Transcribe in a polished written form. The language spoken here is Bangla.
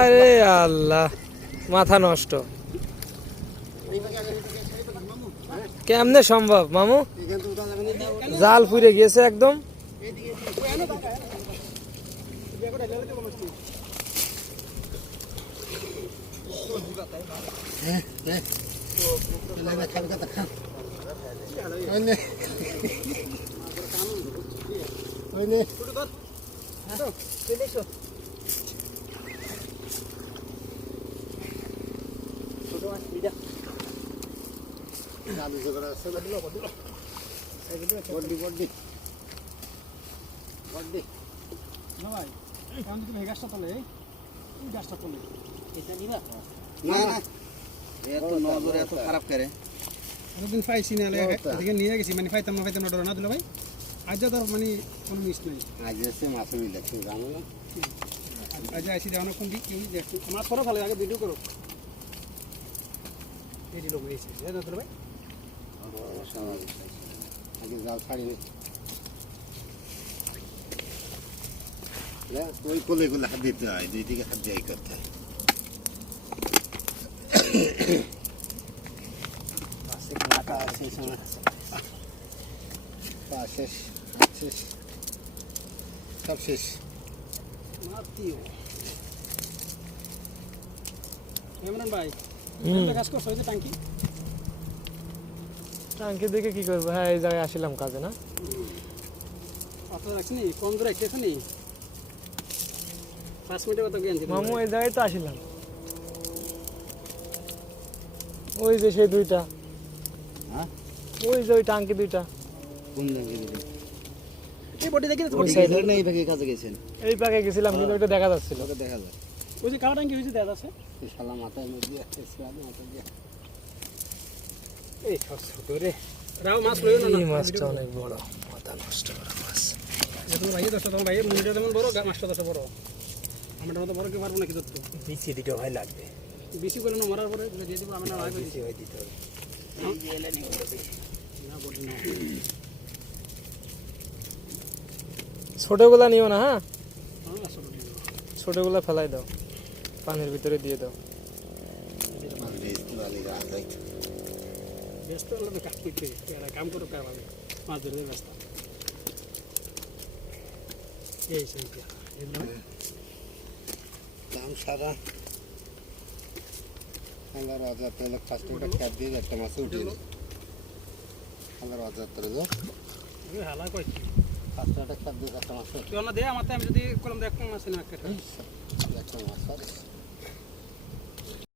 আরে আল্লাহ, মাথা নষ্ট। কেমনে সম্ভব মামু? জাল ফুরে গিয়েছে একদম। খারাপ করে পাইছি না নিয়ে গেছি মানে পাইতাম না ডর না দিল ভাই আজ তো মানে কোনো মিস নেই আজ এসে মাছ মিলেছে জানো না আজ আইসি দেখো কোন দিক কেউ দেখছো মাছ করো ভালো আগে ভিডিও করো এই লোক এসেছে দিল ভাই আগে জাল ছাড়িয়ে ওই কোলেগুলো হাত দিতে হয়, দুই দিকে হাত দিয়ে করতে হয়। শেষ শেষ সব শেষ। ইমরান ভাই কাজ করছো ওই যে টাঙ্কি টাঙ্কি দেখে কি করবো? হ্যাঁ, এই জায়গায় আসিলাম কাজে না। আপনার রাখছিনি কম ধরে রেখেছেনি 5 মিনিটের কত জ্ঞান মামু এই জায়গায় তো আসিলাম। ওই যে সেই দুইটা, ওই যে ওই টাঙ্কি দুইটা। কোন দিকে গেলেন? এই বডি দেখি ওই সাইডে না এই ভাগে কাজে গেছেন? এই পাকে গেছিলাম কিন্তু ওইটা দেখা যাচ্ছিল। ওটা দেখা যায়। ওই যে কালো টাঙ্কি হয়েছে দেখা যাচ্ছে এই শালা মাথায় মধ্যে আসছে মাথা দিয়ে। এই ছোট রে রাও মাছ লইও না। এই মাছটা অনেক বড়, মাথা নষ্ট করা মাছ। তুমি ভাই দশটা তোমার ভাই মুন্ডিটা যেমন বড় মাছটা দশটা বড়। আমরা মতো বড় কি পারবো না কি ধরতে? বিচি দিতে ভাই লাগবে। বেশি করে না মারার পরে দিয়ে দিব আমি না আগে বিচি হই দিতে হবে। এই এলে নি বলবে না বলি না। ছোটগুলা নিও না। হ্যাঁ, হ্যাঁ ছোট দিও। ছোটগুলা ফেলাই দাও, পানির ভিতরে দিয়ে দাও। ব্যস্ত হলে তো কাজ করতে কাম করো কাম আমি মাছ ধরে ব্যস্ত এই সেইটা দাম সারা আল্লাহর আজাদ তাহলে ফার্স্টটা ক্যাপ দিয়ে একটা মাছ উঠে গেল। আল্লাহর আজাদ তাহলে ওই হালা কই ফার্স্টটা ক্যাপ দিয়ে একটা মাছ কেউ না দে আমাতে আমি যদি কলম দেখ মাছ না একটা একটা মাছ